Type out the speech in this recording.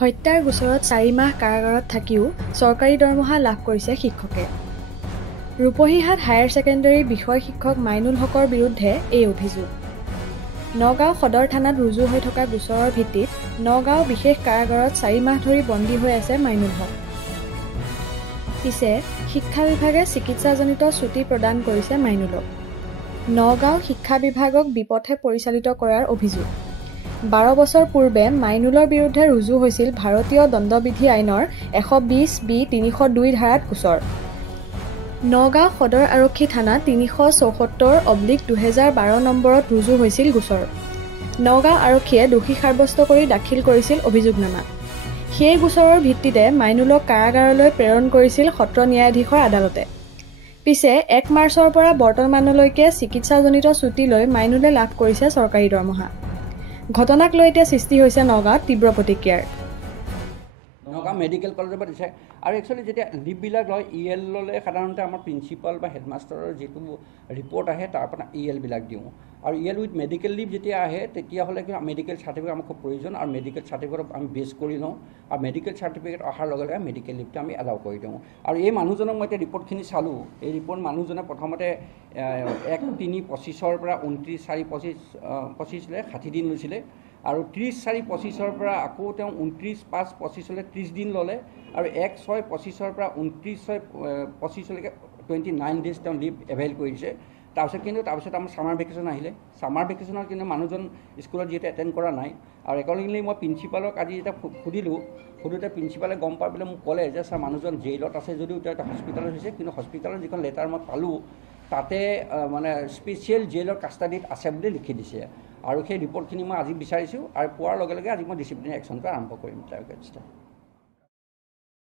হত্যাৰ গোচৰত 4 মাহ কাৰাগাৰত থাকিও চৰকাৰী দৰমহা লাভ কৰিছে শিক্ষকে। ৰূপহীহাট হায়াৰ ছেকেণ্ডেৰী বিষয় শিক্ষক মাইনুল হকৰ বিৰুদ্ধে এই অভিযোগ। নগাঁও সদৰ থানাত ৰুজু হৈ থকা গোচৰৰ ভিত্তিত নগাঁও বিশেষ কাৰাগাৰত 4 মাহ ধৰি বন্দী হৈ আছে মাইনুল হক। পিছে শিক্ষা বিভাগে চিকিৎসাজনিত ছুটি প্ৰদান কৰিছে মাইনুলক। নগাঁও শিক্ষা বিভাগক বিপথে পৰিচালিত কৰাৰ অভিযোগ। 12 বছৰ পূৰ্বে মাইনুলৰ বিৰুদ্ধে ৰুজু হৈছিল ভাৰতীয় দণ্ডবিধি আইনৰ 120(b)(302) ধাৰাত গোচৰ। নগাঁও সদৰ আৰক্ষী থানা 374/2012 নম্বৰত ৰুজু হৈছিল গোচৰ। নগাঁও আৰক্ষীয়ে দোষী সাব্যস্ত কৰি দাখিল কৰিছিল অভিযোগনামা। সেই গোচৰৰ ভিত্তিতে মাইনুলক কাৰাগাৰলৈ প্ৰেৰণ কৰিছিল সত্ৰ ন্যায়াধীশৰ আদালতে। পিছে 1 মাৰ্চৰ পৰা বৰ্তমানলৈকে চিকিৎসাজনিত ছুটী লৈ মাইনুলে লাভ কৰিছে চৰকাৰী দৰমহা। ঘটনাক লৈ এতিয়া সৃষ্টি হৈছে নগাঁৱত তীব্ৰ প্ৰতিক্ৰিয়াৰ। নগাঁও মেডিকেল কলেজৰ পৰা দিছে আৰু একচুৱেলি যেতিয়া লিভবিলাক লয় EL ল'লে সাধাৰণতে আমাৰ প্ৰিন্সিপাল বা হেডমাষ্টাৰৰ যিটো ৰিপৰ্ট আহে তাৰ পৰা ELবিলাক দিওঁ আৰু EL উইথ মেডিকেল লিভ যেতিয়া আহে তেতিয়াহ'লে কি মেডিকেল চাৰ্টিফিকেট আমাৰ খুব প্ৰয়োজন আৰু মেডিকেল চাৰ্টিফিকেট আমি বেছ কৰি লওঁ আৰু মেডিকেল চাৰ্টিফিকেট অহাৰ লগে লগে মেডিকেল লিভটো আমি এলাউ কৰি দিওঁ। আৰু এই মানুহজনক মই এতিয়া ৰিপৰ্টখিনি চালোঁ। এই ৰিপৰ্ট মানুহজনে প্ৰথমতে 1/3/25 পৰা 29/4/25 60 দিন লৈছিলে আৰু 30/4/25 পৰা আকৌ তেওঁ 29/5/25 30 দিন ল'লে আৰু 1/6/25 পৰা 29/6/25 29 ডেজ তেওঁ লিভ এভেইল কৰিছে। তাৰপিছত আমাৰ ছামাৰ ভেকেশ্যন আহিলে। ছামাৰ ভেকেশ্যনত কিন্তু মানুহজন স্কুলত যিহেতু এটেণ্ড কৰা নাই আৰু একৰ্ডিংলি মই প্ৰিন্সিপালক আজি যেতিয়া সুধোতে প্ৰিন্সিপালে গম পাই পেলাই মোক ক'লে যে ছাৰ মানুহজন জেইলত আছে যদিও তেওঁ হস্পিটেলত হৈছে, কিন্তু হস্পিটেলৰ যিখন লেটাৰ মই পালোঁ তাতে মানে স্পেচিয়েল জেইলৰ কাষ্টাডিত আছে বুলি লিখি দিছে আৰু সেই ৰিপৰ্টখিনি মই আজি বিচাৰিছোঁ আৰু পোৱাৰ লগে লগে আজি মই ডিচিপ্লিনাৰী একশ্যনটো আৰম্ভ কৰিম তাৰ